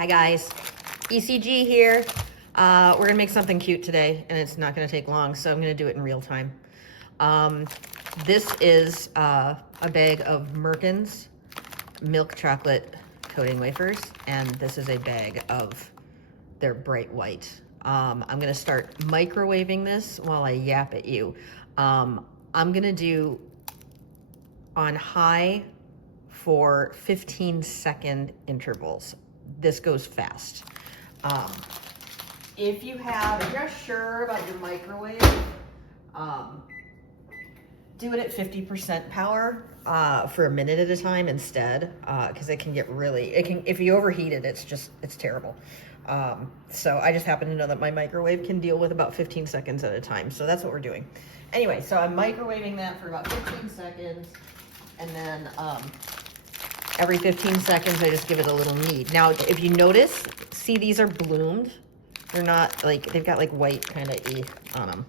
Hi guys, ECG here. We're gonna make something cute today and it's not gonna take long, so I'm gonna do it in real time. This is a bag of Merkin's milk chocolate coating wafers, and this is a bag of their bright white. I'm gonna start microwaving this while I yap at you. I'm gonna do on high for 15-second intervals. This goes fast. If you're not sure about your microwave, do it at 50% power for a minute at a time instead, because it can get if you overheat it, it's terrible. So I just happen to know that my microwave can deal with about 15 seconds at a time. So that's what we're doing. Anyway, so I'm microwaving that for about 15 seconds. And then every 15 seconds, I just give it a little knead. Now, if you notice, see, these are bloomed. They're not like, they've got like white kind of on them.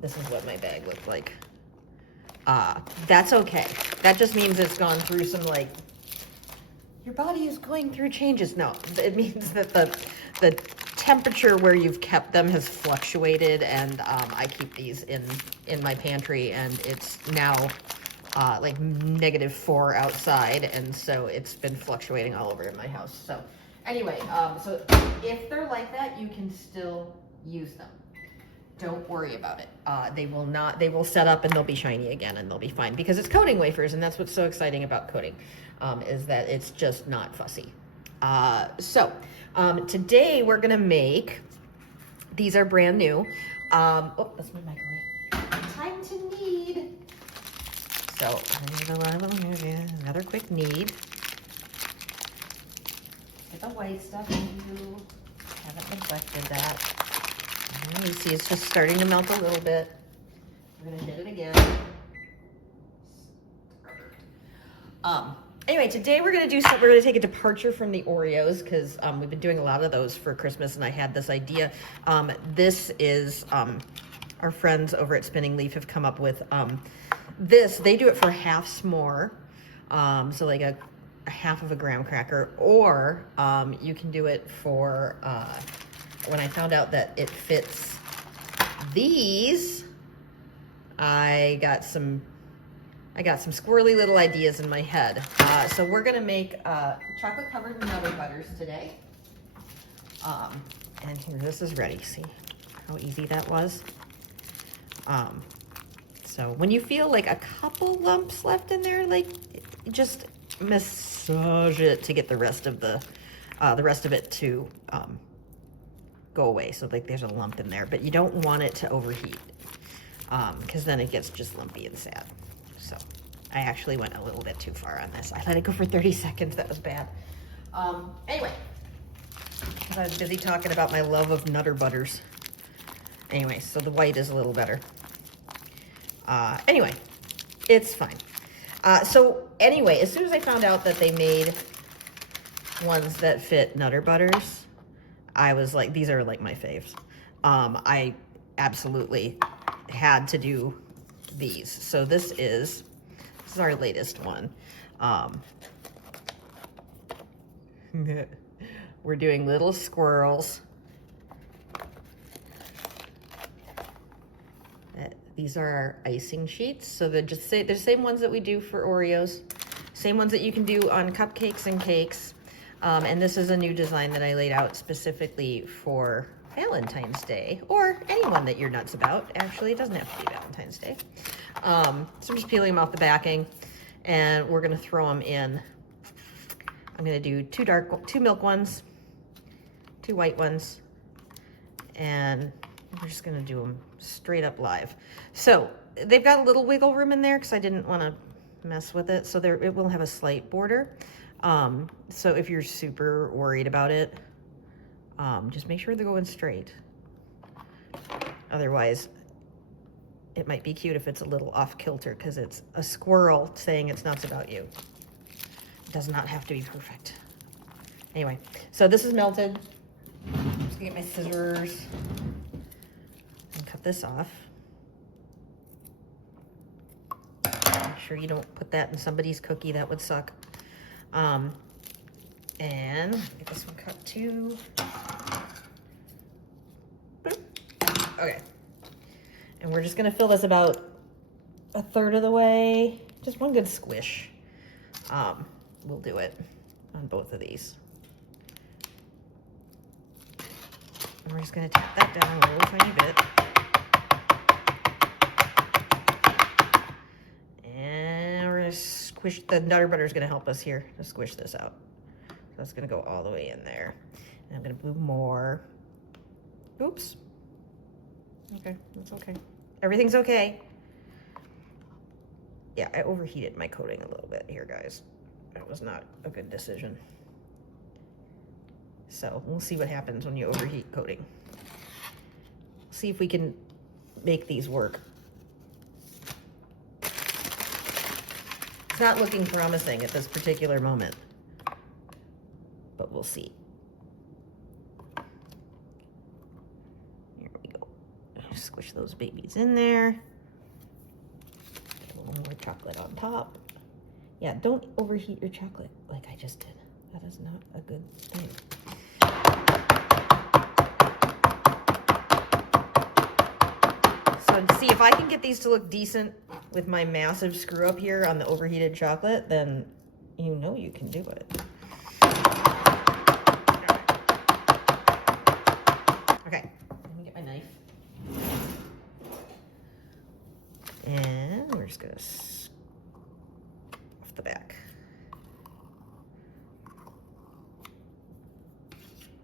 This is what my bag looked like. That's okay. That just means it's gone through some like, your body is going through changes. No, it means that the temperature where you've kept them has fluctuated, and I keep these in my pantry, and it's now like -4 outside, and so it's been fluctuating all over in my house. So anyway, so if they're like that, you can still use them. Don't worry about it. They will set up and they'll be shiny again and they'll be fine, because it's coating wafers, and that's what's so exciting about coating, is that it's just not fussy. Today we're gonna make, these are brand new. Oh, that's my microwave. Time to knead. So another quick knead. Get the white stuff in you. Haven't neglected that. You see it's just starting to melt a little bit. We're gonna hit it again. Anyway, today we're gonna take a departure from the Oreos, because we've been doing a lot of those for Christmas, and I had this idea. This is our friends over at Spinning Leaf have come up with this. They do it for half s'more, so like a half of a graham cracker, or you can do it for when I found out that it fits these, I got some squirrely little ideas in my head. So we're gonna make chocolate covered Nutter Butters today. And here, this is ready. See how easy that was? So when you feel like a couple lumps left in there, like, just massage it to get the rest of it to go away. So like there's a lump in there, but you don't want it to overheat, because then it gets just lumpy and sad. So I actually went a little bit too far on this. I let it go for 30 seconds. That was bad. Anyway, because I was busy talking about my love of Nutter Butters. Anyway, so the white is a little better. Anyway, it's fine. So anyway, as soon as I found out that they made ones that fit Nutter Butters, I was like, these are like my faves. I absolutely had to do these. So this is our latest one. We're doing little squirrels. These are our icing sheets. So they're just the same ones that we do for Oreos, same ones that you can do on cupcakes and cakes. And this is a new design that I laid out specifically for Valentine's Day, or anyone that you're nuts about. Actually, it doesn't have to be Valentine's Day. So I'm just peeling them off the backing, and we're gonna throw them in. I'm gonna do two milk ones, 2 white ones, and we're just gonna do them straight up live. So they've got a little wiggle room in there because I didn't want to mess with it. So it will have a slight border. So if you're super worried about it, just make sure they're going straight. Otherwise, it might be cute if it's a little off kilter, because it's a squirrel saying it's nuts about you. It does not have to be perfect. Anyway, so this is melted. I'm just gonna get my scissors and cut this off. Make sure you don't put that in somebody's cookie. That would suck. And get this one cut too. Okay. And we're just gonna fill this about a third of the way. Just one good squish. We'll do it on both of these. And we're just gonna tap that down a little tiny bit. And we're gonna squish, the Nutter Butter is gonna help us here to squish this out. So that's gonna go all the way in there. And I'm gonna move more. Oops. Okay, that's okay. Everything's okay. Yeah, I overheated my coating a little bit here, guys. That was not a good decision. So we'll see what happens when you overheat coating. See if we can make these work. It's not looking promising at this particular moment, but we'll see. Here we go. Squish those babies in there. A little more chocolate on top. Yeah, don't overheat your chocolate like I just did. That is not a good thing. So to see if I can get these to look decent with my massive screw up here on the overheated chocolate, then you know you can do it. Okay, let me get my knife. And we're just gonna off the back.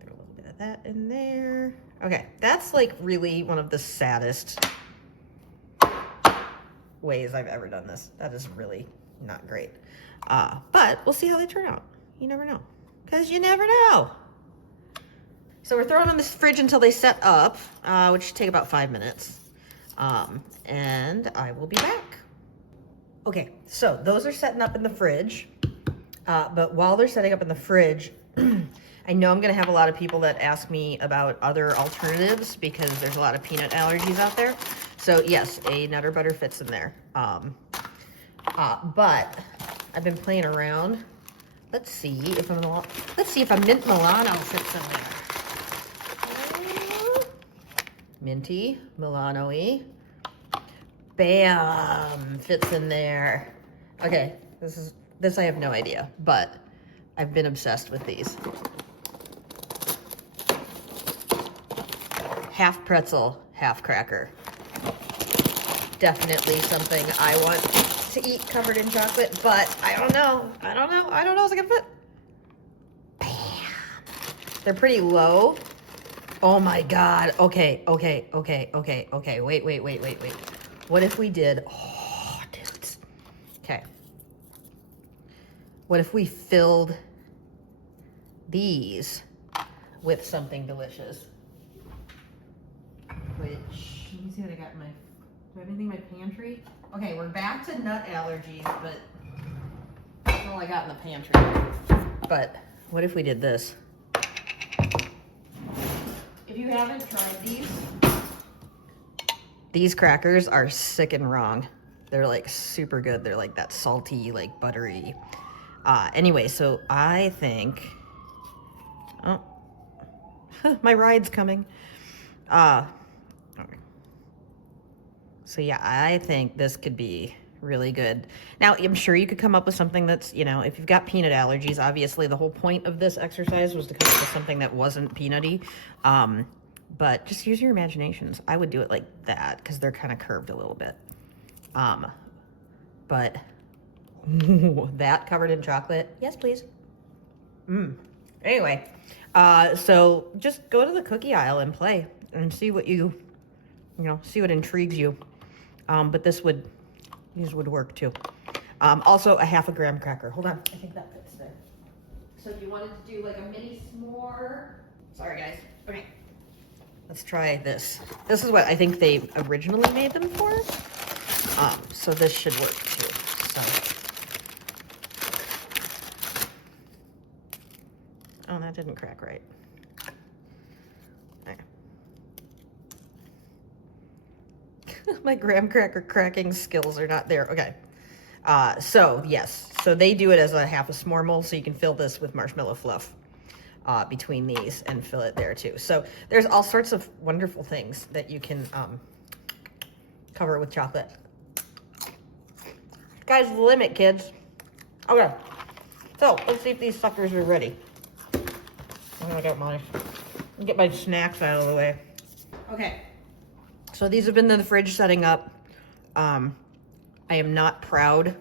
Throw a little bit of that in there. Okay, that's like really one of the saddest ways I've ever done this. That is really not great. But we'll see how they turn out. You never know. Because you never know. So we're throwing them in the fridge until they set up, which should take about 5 minutes. And I will be back. Okay, so those are setting up in the fridge. But while they're setting up in the fridge, I know I'm gonna have a lot of people that ask me about other alternatives because there's a lot of peanut allergies out there. So yes, a Nutter Butter fits in there. But I've been playing around. Let's see if a mint Milano fits in there. Minty, Milano-y. Bam, fits in there. Okay, this I have no idea, but I've been obsessed with these. Half pretzel, half cracker. Definitely something I want to eat covered in chocolate, but I don't know. I don't know if it's gonna fit. Bam. They're pretty low. Oh my God. Okay. Wait. What if we did, oh, dudes. Okay. What if we filled these with something delicious? Which, let me see what I got in my, do I have anything in my pantry? Okay, we're back to nut allergies, but that's all I got in the pantry. But what if we did this? If you haven't tried these crackers are sick and wrong. They're like super good. They're like that salty, like buttery. Anyway, so I think, oh, my ride's coming. So yeah, I think this could be really good. Now, I'm sure you could come up with something that's, you know, if you've got peanut allergies, obviously the whole point of this exercise was to come up with something that wasn't peanutty. But just use your imaginations. I would do it like that because they're kind of curved a little bit. But that covered in chocolate, yes, please. Anyway, so just go to the cookie aisle and play and see what see what intrigues you. But these would work too. Also a half a graham cracker. Hold on, I think that fits there. So if you wanted to do like a mini s'more, sorry guys. Okay, let's try this. This is what I think they originally made them for. So this should work too. So, oh, that didn't crack right. My graham cracker cracking skills are not there. Okay. So yes. So they do it as a half a s'more mold, so you can fill this with marshmallow fluff between these and fill it there too. So there's all sorts of wonderful things that you can cover with chocolate. Sky's the limit, kids. Okay, so let's see if these suckers are ready. I'm gonna get my snacks out of the way. Okay, so these have been in the fridge setting up. I am not proud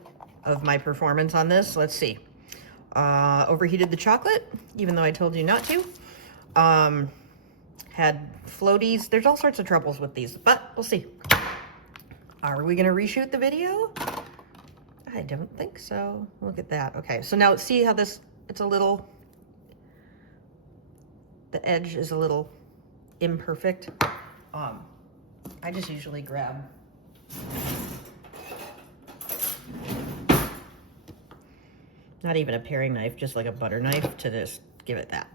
of my performance on this. Let's see. Overheated the chocolate, even though I told you not to. Had floaties. There's all sorts of troubles with these, but we'll see. Are we gonna reshoot the video? I don't think so. Look at that. Okay, so now see how this, it's a little, the edge is a little imperfect. I just usually grab not even a paring knife, just like a butter knife to just give it that.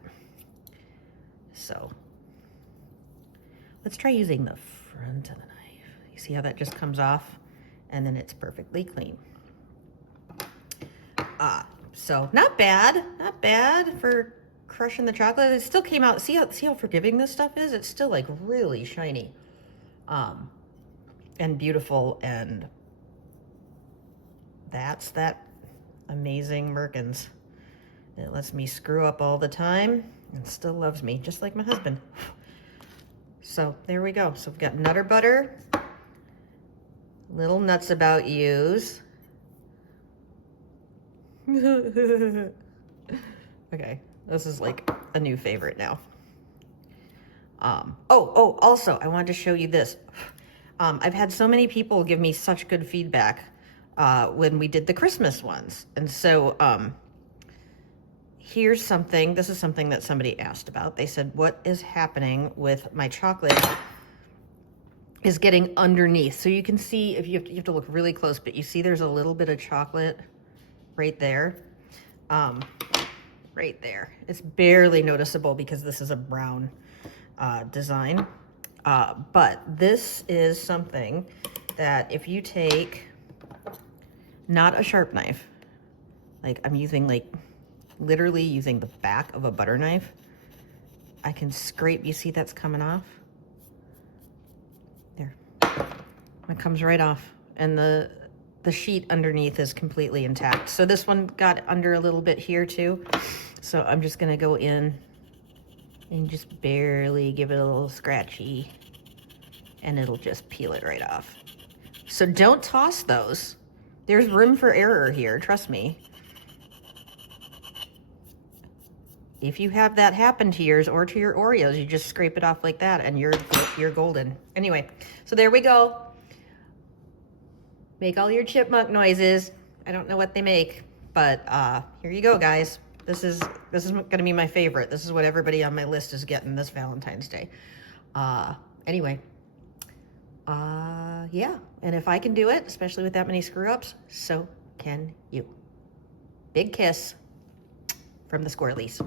So let's try using the front of the knife. You see how that just comes off and then it's perfectly clean. So not bad for crushing the chocolate. It still came out, see how forgiving this stuff is? It's still like really shiny, and beautiful, and that's that amazing Merkins. It lets me screw up all the time and still loves me, just like my husband. So there we go. So we've got Nutter Butter, Little Nuts About Yous. Okay, this is like a new favorite now. Also, I wanted to show you this. I've had so many people give me such good feedback when we did the Christmas ones. And so here's something, this is something that somebody asked about. They said, what is happening with my chocolate is getting underneath. So you can see, if you have to look really close, but you see there's a little bit of chocolate right there. Right there. It's barely noticeable because this is a brown design. But this is something that if you take, not a sharp knife, like I'm using, like literally using the back of a butter knife, I can scrape, you see that's coming off? There. It comes right off. And the sheet underneath is completely intact. So this one got under a little bit here too. So I'm just gonna go in and just barely give it a little scratchy, and it'll just peel it right off. So don't toss those. There's room for error here, trust me. If you have that happen to yours or to your Oreos, you just scrape it off like that and you're golden. Anyway, so there we go. Make all your chipmunk noises. I don't know what they make, but here you go, guys. This is gonna be my favorite. This is what everybody on my list is getting this Valentine's Day. Anyway, yeah. And if I can do it, especially with that many screw-ups, so can you. Big kiss from the Squirrelies.